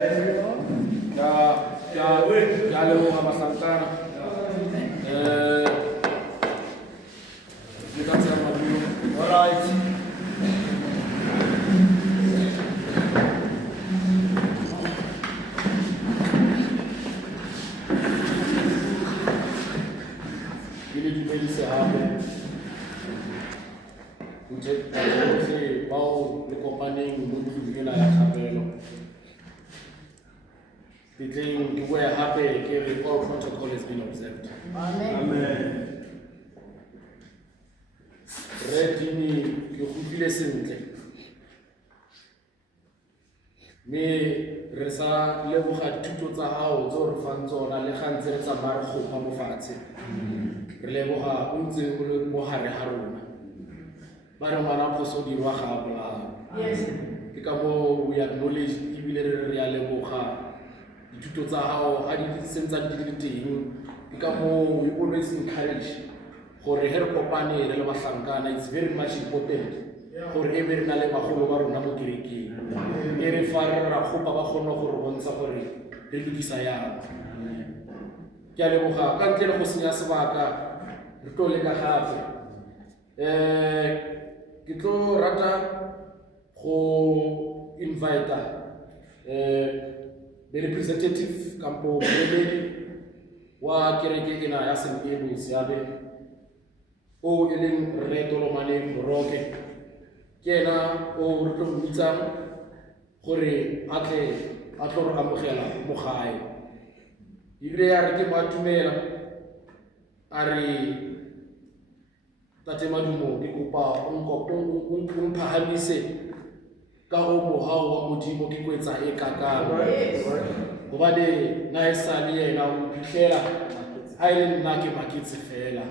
Ya leboga bahlankana le ka tsaya madulo. Alright. Ke le dumedise hape botlhe bao le kopaneng mo ntlong ena ya tlhabelo. Ke tleng ke bue hape ke re all protocol has been observed. Amen. Re dini ke gotlile sentle. Me re sa leboga dithuto tsa hao tse re fang tsona le ga ntse re tsamaya re gopa mo fatshe. Re leboga o ntse o le mo hare ha rona. Ba re ngwana phoso dirwa ga bolao. Yes. Ke ka mo we acknowledge ebile re a leboga dithuto tsa hao ha di sentse di le teng. Ke ka mo we always encourage gore he re kopane re le bahlankana, it's very much important gore e be re na le bagolo ba rona mo kerekeng. E re fa re ra gopa ba kgone gore bontsha gore re lokisa yang. Ke a leboga ka ntle le go senya sebaka re tlo leka gape. Ke tlo rata go invite the representative kampo moleledi wa kereke ena ya St. Abel's Yabe o eleng Rre Tolomane Moroke. Ke ena o re tlo mmitsang gore a tlo re amogela mo gae. Ebile ya re ke matumela a re tate Madumo ke kopa o mphahamise ka o mohao wa modimo ke kwetsa e kakang. Gobane na e sa le yena o mphitlhela ha e le nna ke maketse fela.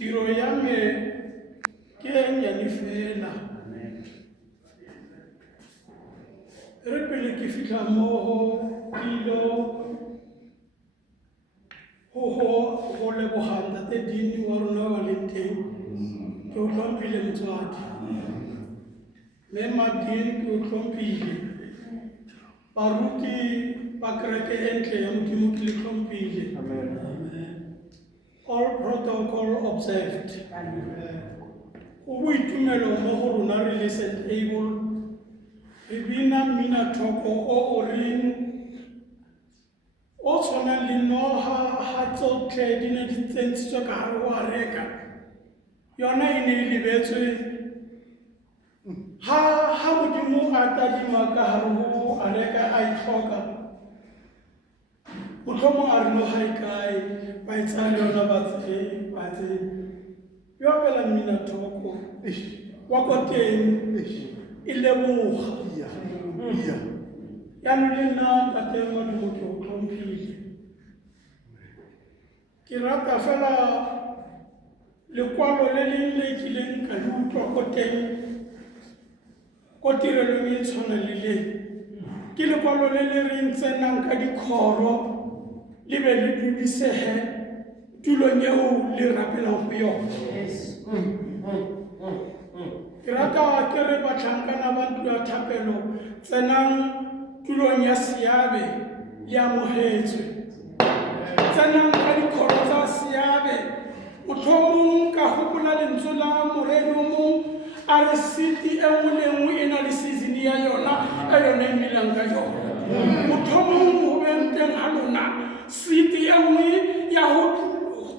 Tiro ya me ke nyane fela. Re pele ke fihla mo kilo ho leboga ntate Dini wa rona wa leng teng. Ke o tlhompile motswadi. Me Madini ke o tlhompile. Baruti ba kereke e ntle ya Modimo ke le tlhompile. All protocol observed. O boitumelo mo go rona re le St. Abel. Re bina mmina thoko o reng o tshwana le noga ga tsotlhe di ne di tsentshitswe ka gare go a reka. Yona e ne e lebetswe ha Modimo a tadima ka gare go a reka a itlhoka. Motlhomo a re no ga e kae ba e tsaya le yona ba tse yo pela mmina thoko wa ko teng e leboga yaanong le nna tate Modimo ke o tlhomphile ke rata fela lekwalo le leng le kileng ka le utlwa ko teng ko tirelong e tshwana le le ke lekwalo le le reng tsenang ka dikgoro le be le dudisege tulong eo le rapelang go yona ke rata ke re batlhankana ba ntlo ya thapelo tsenang tulong ya seabe le amogetswe tsenang ka dikgoro tsa seabe motlhomong ka gopola lentswe la moredi o mong a re city e nngwe le nngwe e na le season ya yona e yona e melang ka yona motlhomong go beng teng ga lona city e nngwe ya go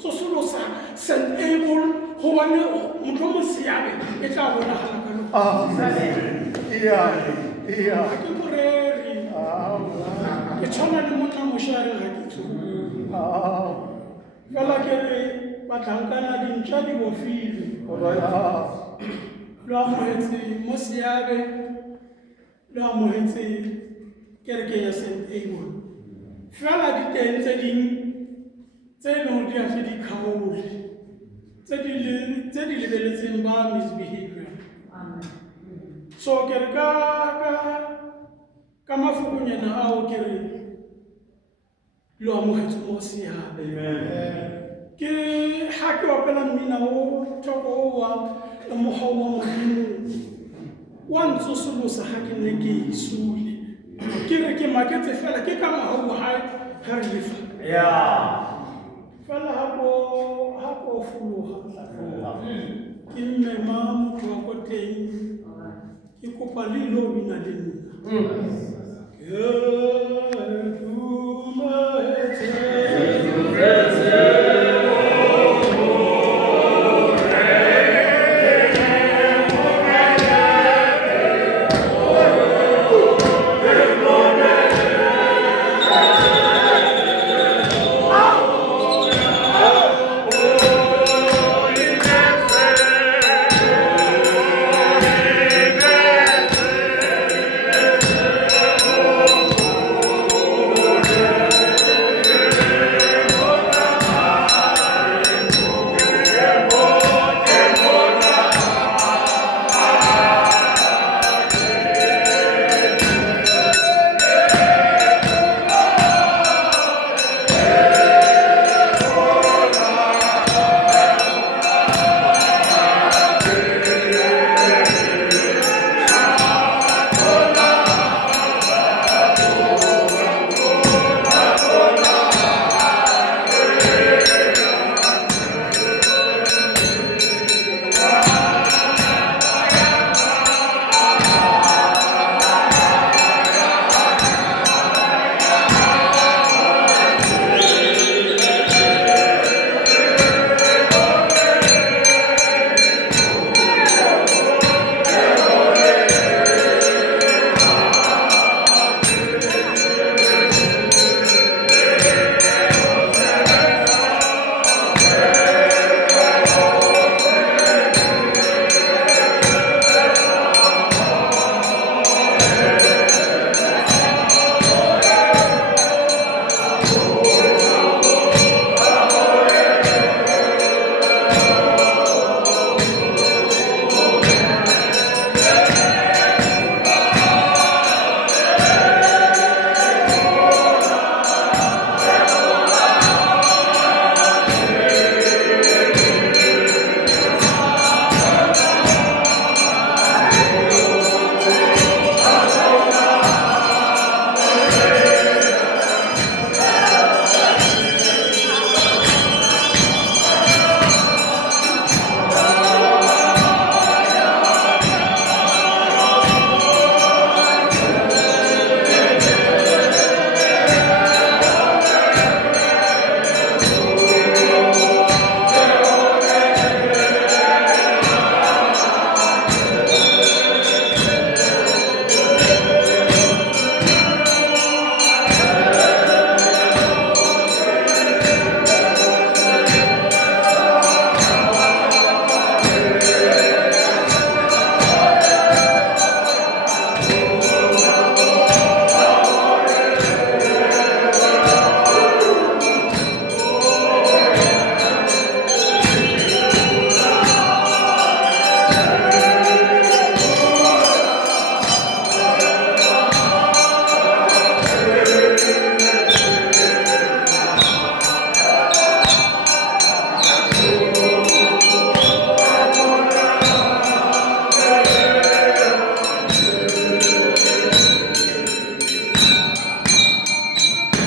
tsosolosa St. Abel gobane motlhomong seabe e tla bonagala ka lona ke moreri ke tshwana le monna mošare ga ke tso fela ke re batlhankana dintšha di bofile lo amogetse mo seabe lo amogetse kereke ya St. Abel fela diteng tse dingwe tse e leng di a tle di kgaole tse di lebeletseng ba misbehavior so ke re ka mafokonyana ao ke re lo amogetse mo seabe ke ga ke opela mmina o thoko o wa mokgwa wa Modimo wa ntsosolosa ga ke ne ke isule ke re ke maketse fela ke ka mogau ga re lefa fela ga ko fologa ke mmema motho wa ko teng ke kopa le ilo bina le nna